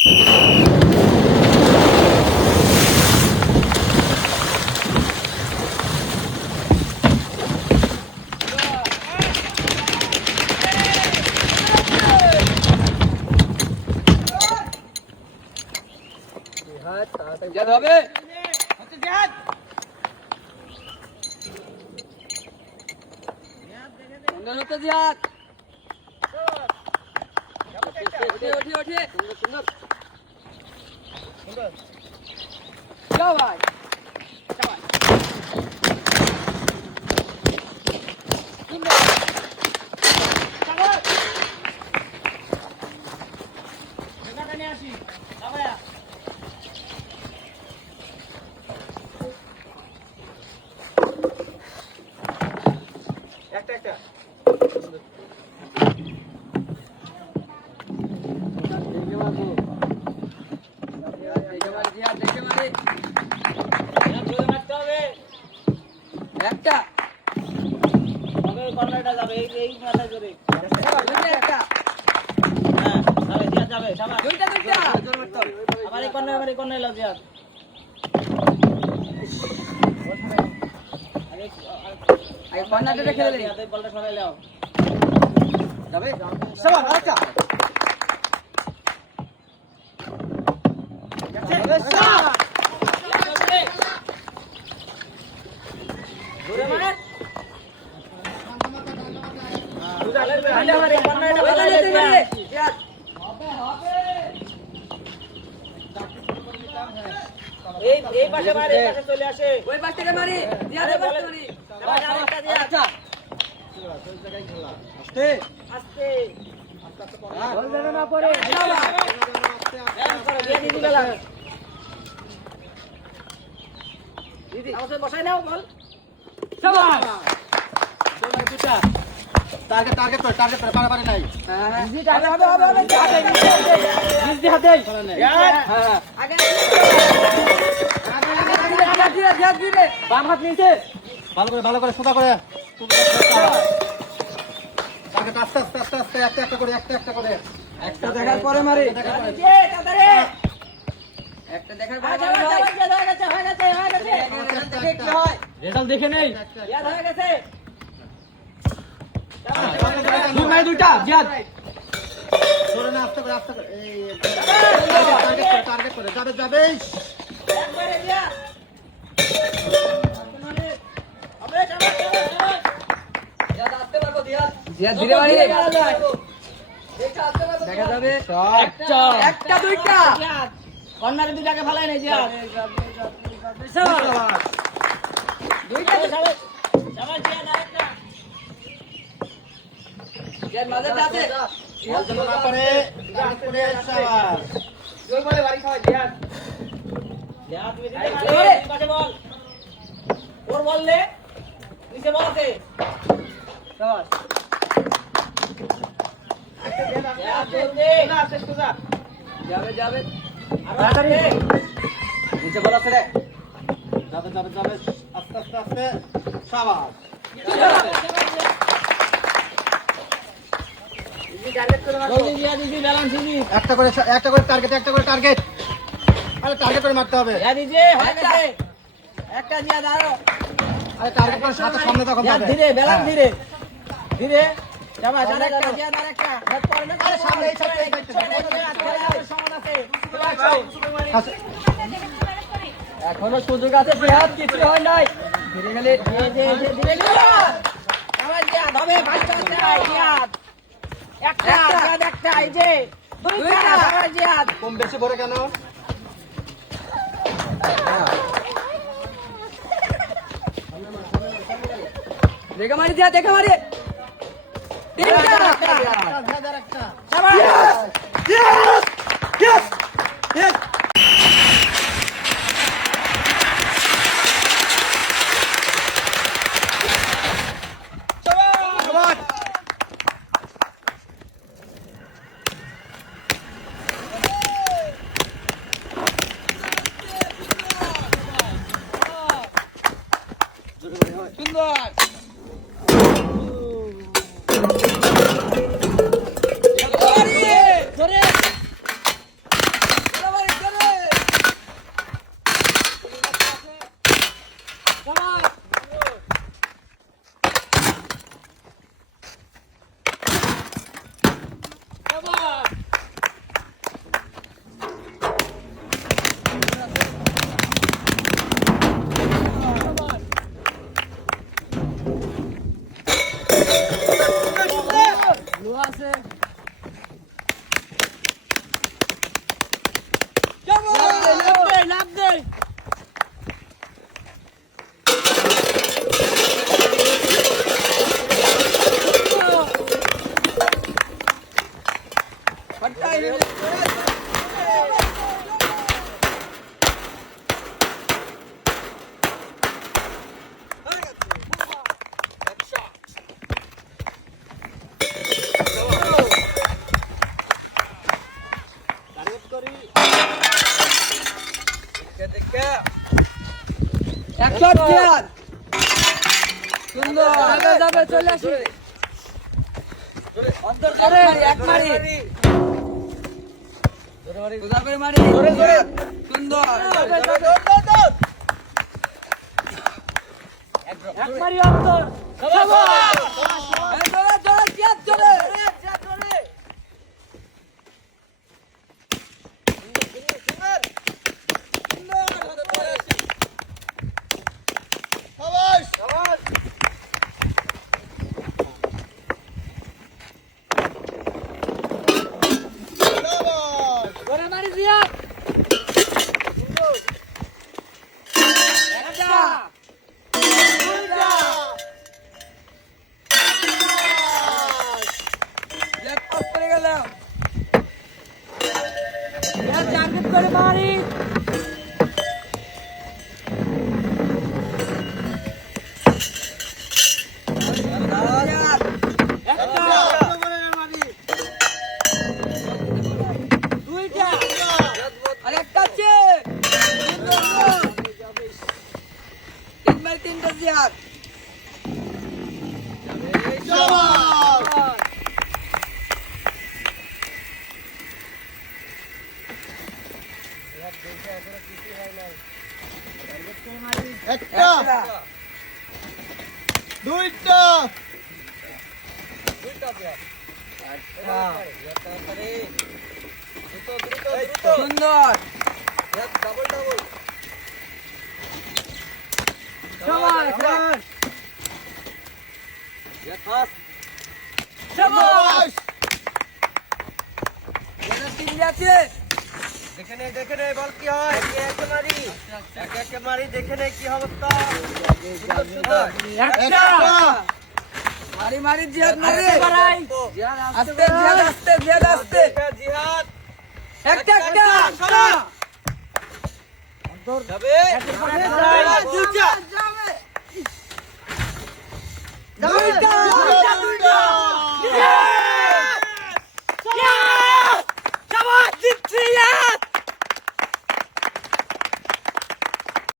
হবে সুন্দর হচ্ছে জিহাদ উঠে সুন্দর যাও ভাই একটা কর্নারটা যাবে এই মাথায় ধরে একটা হ্যাঁ তাহলে জিয়া যাবে শাবাশ দুইটা জোর মারতে হবে আবার এই কর্নারে লাগ জিয়া আগে কর্নারটা খেলে দেই এই বলটা সরাই নাও যাবে শাবাশ আরেকটা ধরে মার এই পাশে মারি পাশে চলে আসে ওই পাশ থেকে মারি জিয়াদের পাশ থেকে মারি আরেকটা দিয়া আচ্ছা আস্তে আস্তে বল যেন না পড়ে দিদি গেল দিদি আমাদের বসাই নাও বল শাবাশ চলো দুটা টার্গেট করে পারে নাই হ্যাঁ জি টার্গেট হবে নিজ হাতে হ্যাঁ আগে দিয়ে বাম হাত নিচে ভালো করে সোজা করে টার্গেট আস্তে একটা করে একটা দেখার পরে মারি একটা দেখার পরে হয়ে গেছে রেজাল্ট দেখে নেই ইয়াদ হয়ে গেছে দুইটা জিয়াদ ধরে না আস্তে করে এই টার্গেট করে যাবে একবারে জিয়াদ আবে জিয়াদ আসতে পারবো জিয়াদ ধীরে মারি দেখা যাবে একটা দুইটা জিয়াদ কর্নারে দুইটাকে ফেলাই নাই জিয়াদ শাবাশ দুইটা শাবাশ জিয়াদ আরেকটা জিয়াদ মাঝে যাচ্ছে বল যেন না পারে জিয়াদ করে শাবাশ জোর বলে বাড়ি খাওয়া জিয়াদ তুমি দিতে পারে বল ওর বল লে নিচে বল আছে শাবাশ জিয়াদ দে না শেষ করে যাবে তাড়াতাড়ি নিচে বল আছে রে যাবে আস্তে শাবাশ একটা করে টার্গেট আরে টার্গেট করে মারতে হবে একটা জিয়া দাও আরে টার্গেট করে সামনে তখন যাবে ধীরে বেলান ধীরে যাবা আরেকটা জিয়া আরেকটা আরে সামনে এই সাইডে সমান আছে এখনো সুযোগ আছে জিহাদ কিছু হয় নাই ধীরে গেলে ধীরে আমার জিহাদ হবে ভাইটা জিহাদ একটা এই যে দুইটা আমার জিহাদ কম বেশি বড় কেন দেখা মারি জিহাদ দেখা মারি তিনটা একটা শাবাশ ইয়েস এক শট ক্লিয়ার সুন্দর যাবে চলে আসি অন্তর করে এক মারি জোরে মারি সুন্দর এক মারি অন্তর সুন্দর দেখে নে বল কি হয় একে মারি দেখে নে কি অবস্থা মারি মারি জিহাদ মারি আস্তে জিহাদ আস্তে জিহাদ একটা অন্তর যাবে দুইটা